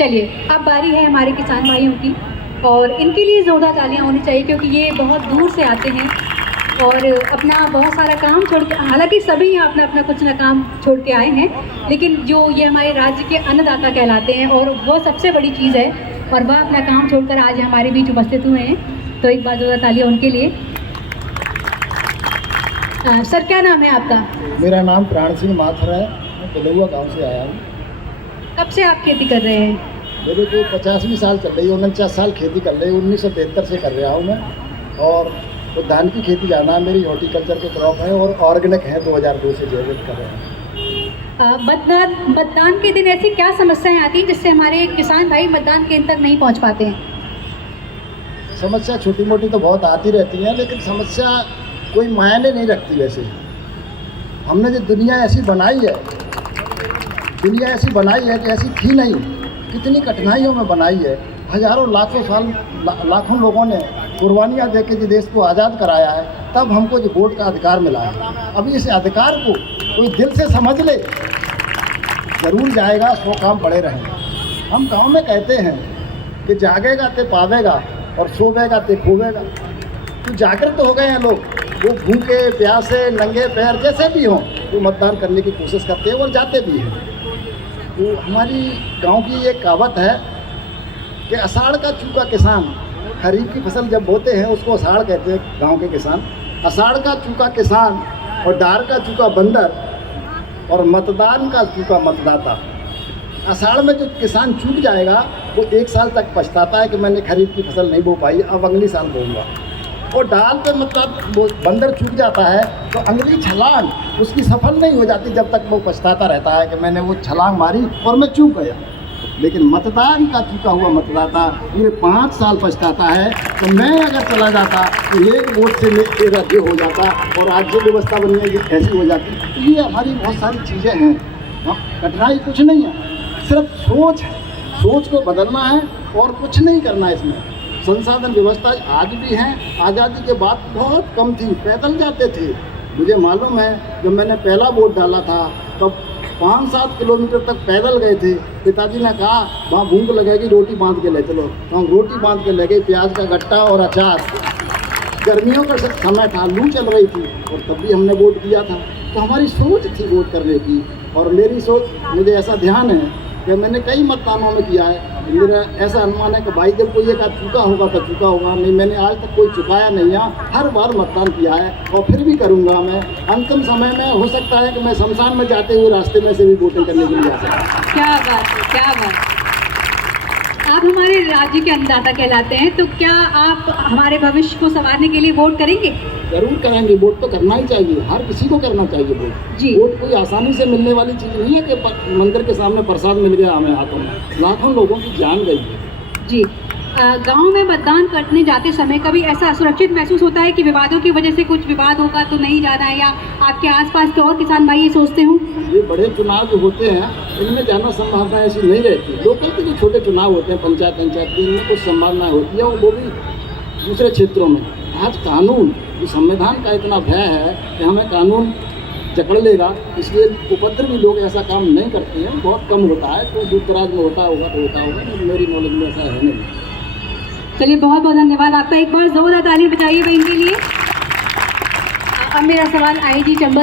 चलिए, अब बारी है हमारे किसान भाइयों की और इनके लिए ज़ोरदार तालियां होनी चाहिए क्योंकि ये बहुत दूर से आते हैं और अपना बहुत सारा काम छोड़ के, हालांकि सभी यहाँ अपना अपना कुछ ना काम छोड़ के आए हैं, लेकिन जो ये हमारे राज्य के अन्नदाता कहलाते हैं और वो सबसे बड़ी चीज़ है और वह अपना काम छोड़कर आज हमारे बीच उपस्थित हुए हैं। तो एक बार ज़ोरदार तालियां उनके लिए। सर, क्या नाम है आपका? मेरा नाम प्राण सिंह माथुर है। मैं पिलुआ गांव से आया हूँ। कब से आप खेती कर रहे हैं? मेरे को 50वीं साल चल रही है, 49 साल खेती कर रही है। 1973 से कर रहा हूँ मैं। और तो धान की खेती ज़्यादा है मेरी, हॉर्टिकल्चर के क्रॉप है और ऑर्गेनिक है। 2002 से जैविक कर रहे हैं। मतदान के दिन ऐसी क्या समस्याएं आती हैं जिससे हमारे किसान भाई मतदान केंद्र तक नहीं पहुंच पाते हैं? समस्या छोटी मोटी तो बहुत आती रहती हैं, लेकिन समस्या कोई मायने नहीं रखती। वैसे हमने जो दुनिया ऐसी बनाई है कि ऐसी थी नहीं, कितनी कठिनाइयों में बनाई है। हजारों लाखों साल लाखों लोगों ने कुर्बानियाँ दे के जो देश को आज़ाद कराया है, तब हमको जो वोट का अधिकार मिला है। अभी इस अधिकार को कोई दिल से समझ ले, ज़रूर जाएगा, 100 काम पड़े रहेंगे। हम गाँव में कहते हैं कि जागेगा ते पावेगा और सोवेगा ते खोवेगा। तो जागृत हो गए हैं लोग, वो भूखे प्यासे नंगे पैर जैसे भी हों, वो मतदान करने की कोशिश करते हैं और जाते भी हैं। तो हमारी गांव की ये कहावत है कि आषाढ़ का चूका किसान, खरीफ की फसल जब बोते हैं उसको आषाढ़ कहते हैं गांव के किसान। आषाढ़ का चूका किसान और डार का चूका बंदर और मतदान का चूका मतदाता। आषाढ़ में जो किसान चूक जाएगा वो 1 साल तक पछताता है कि मैंने खरीफ की फसल नहीं बो पाई, अब अगली साल बोऊंगा। और डाल पे मतलब वो बंदर चूक जाता है तो अगली छलांग उसकी सफल नहीं हो जाती, जब तक वो पछताता रहता है कि मैंने वो छलांग मारी और मैं चूक गया। लेकिन मतदान का चूका हुआ मतदाता पूरे 5 साल पछताता है तो मैं अगर चला जाता तो 1 वोट से मेरा ये हो जाता और आज जो व्यवस्था बनी है ये ऐसी हो जाती। तो ये हमारी बहुत सारी चीज़ें हैं। कठिनाई कुछ नहीं है, सिर्फ सोच है। सोच को बदलना है और कुछ नहीं करना है। इसमें संसाधन व्यवस्था आज भी है, आज़ादी के बाद बहुत कम थी, पैदल जाते थे। मुझे मालूम है जब मैंने पहला वोट डाला था तब 5-7 किलोमीटर तक पैदल गए थे। पिताजी ने कहा वहाँ भूख लगेगी, रोटी बांध के ले चलो। तो हम रोटी बांध के ले गए, प्याज का गट्टा और अचार। गर्मियों का समय था, लू चल रही थी और तब भी हमने वोट दिया था। तो हमारी सोच थी वोट करने की। और मेरी सोच, मुझे ऐसा ध्यान है कि मैंने कई मतदानों में किया है। मेरा ऐसा अनुमान है कि भाई जब कोई एक आध चुका होगा तो चुका होगा, नहीं मैंने आज तक कोई चुकाया नहीं है। हर बार मतदान किया है और फिर भी करूंगा। मैं अंतिम समय में हो सकता है कि मैं शमशान में जाते हुए रास्ते में से भी वोटिंग करने के लिए जा सकता। क्या बात है, क्या बात। आप हमारे राज्य के अन्नदाता कहलाते हैं, तो क्या आप हमारे भविष्य को संवारने के लिए वोट करेंगे? जरूर करेंगे। वोट तो करना ही चाहिए, हर किसी को करना चाहिए वोट। जी। वोट कोई आसानी से मिलने वाली चीज़ नहीं है कि मंदिर के सामने प्रसाद मिल गया हमें हाथों में। लाखों लोगों की जान गई है। जी। गांव में मतदान करने जाते समय कभी ऐसा असुरक्षित महसूस होता है कि विवादों की वजह से कुछ विवाद होगा तो नहीं जाना है, या आपके आसपास के और किसान भाई ये सोचते हों? ये बड़े चुनाव जो होते हैं इनमें जाना संभावना ऐसी नहीं रहती। लोकल के जो छोटे चुनाव होते हैं पंचायत की, इनमें कुछ संभावना होती है, वो भी दूसरे क्षेत्रों में। आज कानून, जो संविधान का इतना भय है कि हमें कानून जकड़ लेगा, इसलिए उपद्रवी लोग ऐसा काम नहीं करते हैं। बहुत कम होता है, तो दूर दराज में होता होगा तो होता होगा, मेरी नॉलेज में ऐसा है नहीं। चलिए, बहुत बहुत धन्यवाद आपका। एक बार जोरदार ताली बजाइए इनके लिए। अब मेरा सवाल आईजी चंबल